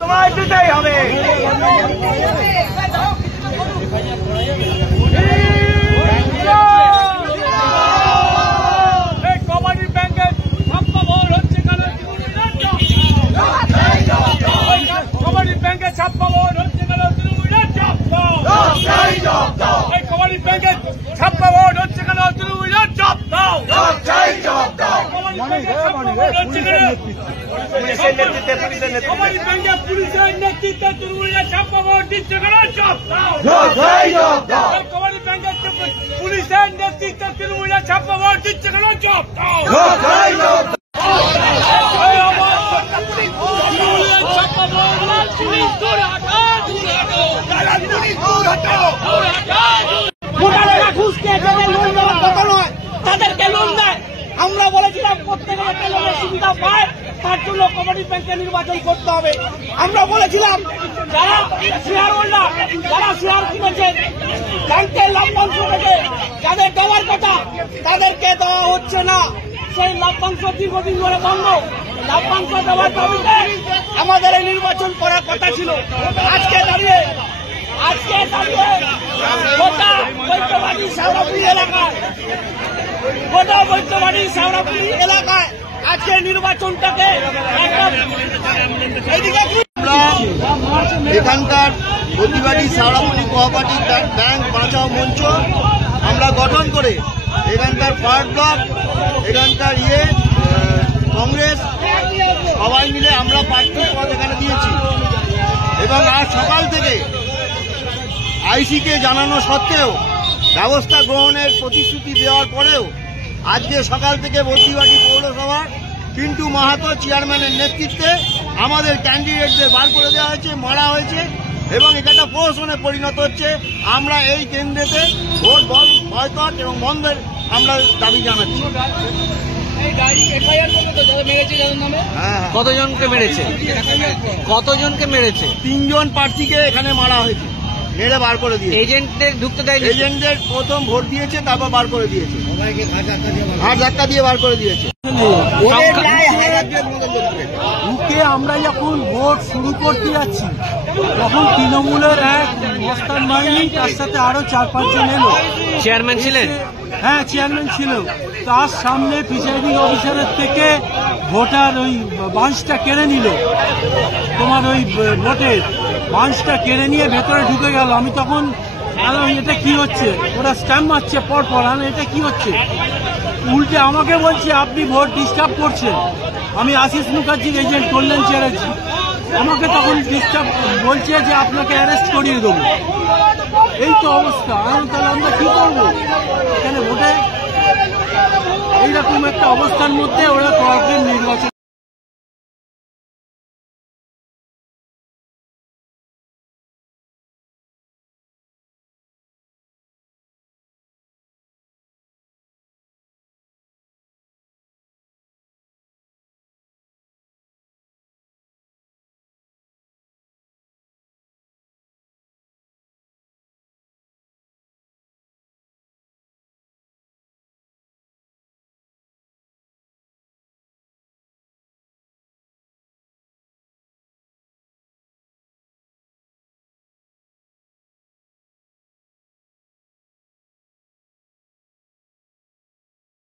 তোমায় দিতেই হবে। কমার্ডিয়েট ব্যাংকের ছাপ্পা ভোট হচ্ছে কেন? কমার্ডিয়েট ব্যাংকের ছাপ্পা ভোট হচ্ছে কেন? তৃণমূলের জব দাও। কমার্ডিয়েট ব্যাংকের ছাপ্পা ভোট হচ্ছে কেন? তৃণমূলের জব দাও। পুলিশের নেতৃত্বে তৃণমূলের ছাপ্পা ভোট দিচ্ছে কেন? জব দাও। কমার্ডিয়েট ব্যাংকের পুলিশের নেতৃত্বে তৃণমূলের ছাপ্পা ভোট দিচ্ছে কেন? জব দাও। ভোটারেরা ঘুষকে লোন দেওয়ার কথা নয়, তাদেরকে লোন দেয়। আমরা বলেছিলাম প্রত্যেকের একটা লোনের সুবিধা পায়, তার জন্য কমার্ডিয়েট ব্যাংকে নির্বাচন করতে হবে। আমরা বলেছিলাম যারা শেয়ার হোল্ডার, যারা শেয়ার কিনেছেন ব্যাংকের লভ্যাংশ থেকে যাদের দেওয়ার কথা তাদেরকে দেওয়া হচ্ছে না। সেই লভ্যাংশ দীর্ঘদিন ধরে বন্ধ। লভ্যাংশ দেওয়ার দাবিতে আমাদের এই নির্বাচন করার কথা ছিল। আজকে দাঁড়িয়ে গোটা বৈদ্যবাড়ি শাওড়াপুরি এলাকায় আজকে নির্বাচনটাকে এখানকার বৈদ্যবাড়ি শাওড়াপুরি কোঅপারেটিভ ব্যাংক বাঁচাও মঞ্চ আমরা গঠন করে এখানকার ফায়ার ব্লক, এখানকার কংগ্রেস সবাই মিলে আমরা প্রার্থী পদ এখানে দিয়েছি এবং আজ সকাল থেকে আইসিকে জানানো সত্ত্বেও ব্যবস্থা গ্রহণের প্রতিশ্রুতি দেওয়ার পরেও আজকে সকাল থেকে বৈদ্যবাড়ি পৌরসভার পিন্টু মাহাতো চেয়ারম্যানের নেতৃত্বে আমাদের ক্যান্ডিডেটদের বার করে দেওয়া হয়েছে, মারা হয়েছে এবং এটা প্রহসনে পরিণত হচ্ছে। আমরা এই কেন্দ্রেতে ভোট বয়কট এবং বন্ধের আমরা দাবি জানাচ্ছি। কতজনকে মেরেছে? 3 জন প্রার্থীকে এখানে মারা হয়েছে, মেরে বার করে দিয়েছে। এজেন্টদের ঢুকতে দেয়নি। এজেন্টদের প্রথম ভোট দিয়েছে, তারপর বার করে দিয়েছে, ঘাট ধাক্কা দিয়ে বার করে দিয়েছে। ঢুকে আমরা যখন ভোট শুরু করতে যাচ্ছি তখন তৃণমূলের এক মস্তান বাহিনী, তার সাথে আরো 4-5 জন এলো। চেয়ারম্যান ছিলেন? হ্যাঁ, চেয়ারম্যান ছিল। তার সামনে প্রিসাইডিং অফিসারের থেকে ভোটার ওই বান্সটা কেড়ে নিল, তোমার ওই ভোটের বান্সটা কেড়ে নিয়ে ভেতরে ঢুকে গেল। আমি তখন এটা কি হচ্ছে, ওরা স্ট্যাম্প মারছে পরপর, এটা কি হচ্ছে? উল্টে আমাকে বলছে আপনি ভোট ডিস্টার্ব করছেন। আমি আশিস মুখার্জির এজেন্ট, কল্যাণ চ্যাটার্জি। আমাকে তখন ডিস্টার্ব বলছে যে আপনাকে অ্যারেস্ট করিয়ে দেবো। এই তো অবস্থা। তাহলে আমরা কি করবো? এখানে ভোটে এইরকম একটা অবস্থার মধ্যে ওরা নির্বাচন